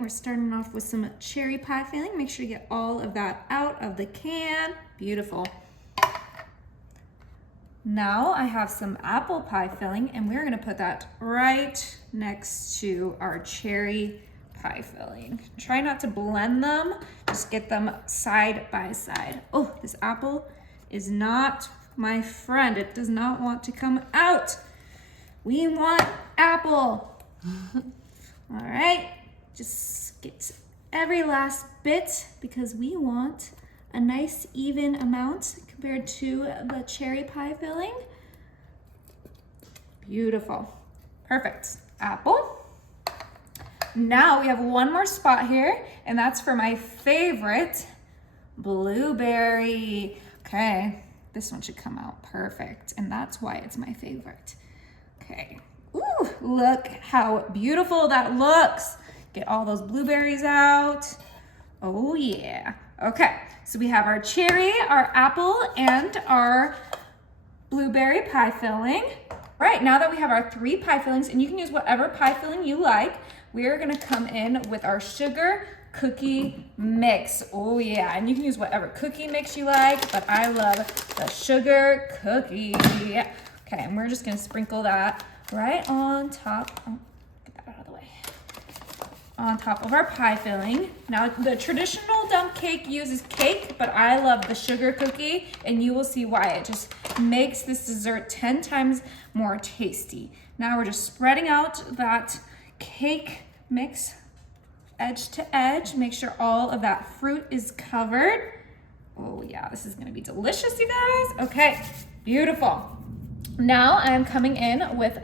we're starting off with some cherry pie filling. Make sure to get all of that out of the can. Beautiful. Now I have some apple pie filling, and we're gonna put that right next to our cherry pie filling. Try not to blend them, just get them side by side. Oh, this apple is not my friend. It does not want to come out. We want apple. All right, just get every last bit because we want a nice even amount compared to the cherry pie filling. Beautiful, perfect. Apple. Now we have one more spot here, and that's for my favorite blueberry. Okay, this one should come out perfect, and that's why it's my favorite. Okay, ooh, look how beautiful that looks. Get all those blueberries out. Oh yeah. Okay, so we have our cherry, our apple, and our blueberry pie filling. All right, now that we have our 3 pie fillings, and you can use whatever pie filling you like, we are gonna come in with our sugar cookie mix. Oh yeah, and you can use whatever cookie mix you like, but I love the sugar cookie. Okay, and we're just gonna sprinkle that right on top. Oh, get that out of the way. On top of our pie filling. Now, the traditional dump cake uses cake, but I love the sugar cookie, and you will see why. It just makes this dessert 10 times more tasty. Now we're just spreading out that cake mix edge to edge. Make sure all of that fruit is covered. Oh yeah, this is gonna be delicious, you guys. Okay, beautiful. Now I'm coming in with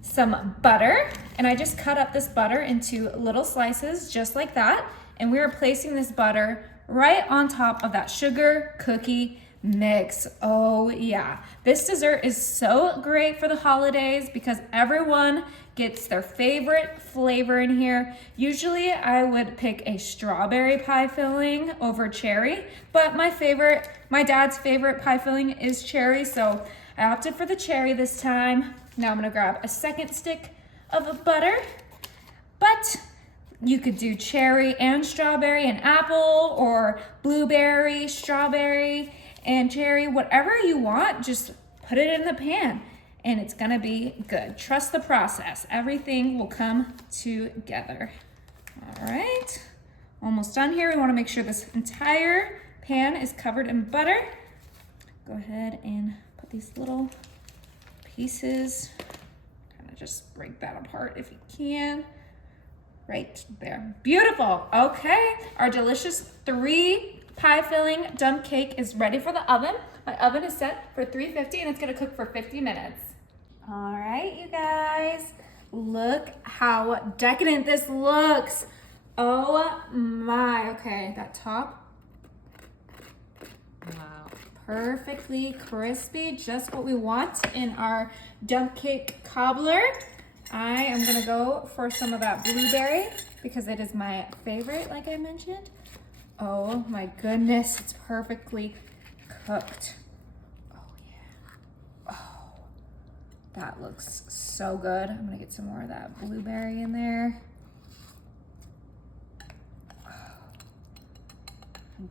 some butter, and I just cut up this butter into little slices just like that, and we are placing this butter right on top of that sugar cookie mix. Oh yeah, this dessert is so great for the holidays because everyone gets their favorite flavor in here. Usually I would pick a strawberry pie filling over cherry, but my dad's favorite pie filling is cherry, so I opted for the cherry this time. Now I'm gonna grab a second stick of butter, but you could do cherry and strawberry and apple, or blueberry, strawberry, and cherry, whatever you want, just put it in the pan and it's gonna be good. Trust the process. Everything will come together. All right, almost done here. We wanna make sure this entire pan is covered in butter. Go ahead and put these little pieces, kind of just break that apart if you can. Right there. Beautiful. Okay, our delicious 3 pie filling dump cake is ready for the oven. My oven is set for 350 and it's gonna cook for 50 minutes. All right, you guys, look how decadent this looks. Oh my, okay, that top. Wow, perfectly crispy, just what we want in our dump cake cobbler. I am gonna go for some of that blueberry because it is my favorite, like I mentioned. Oh my goodness, it's perfectly cooked. Oh yeah. Oh, that looks so good. I'm gonna get some more of that blueberry in there.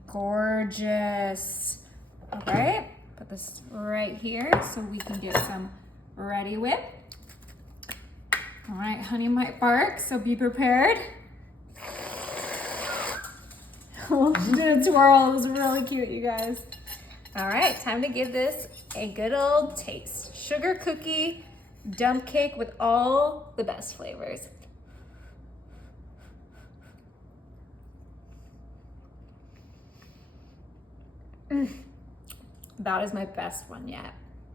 Gorgeous. Okay, put this right here so we can get some ready whip. All right, honey might bark, so be prepared. Oh, she did a twirl. It was really cute, you guys. All right, time to give this a good old taste. Sugar cookie dump cake with all the best flavors. That is my best one yet.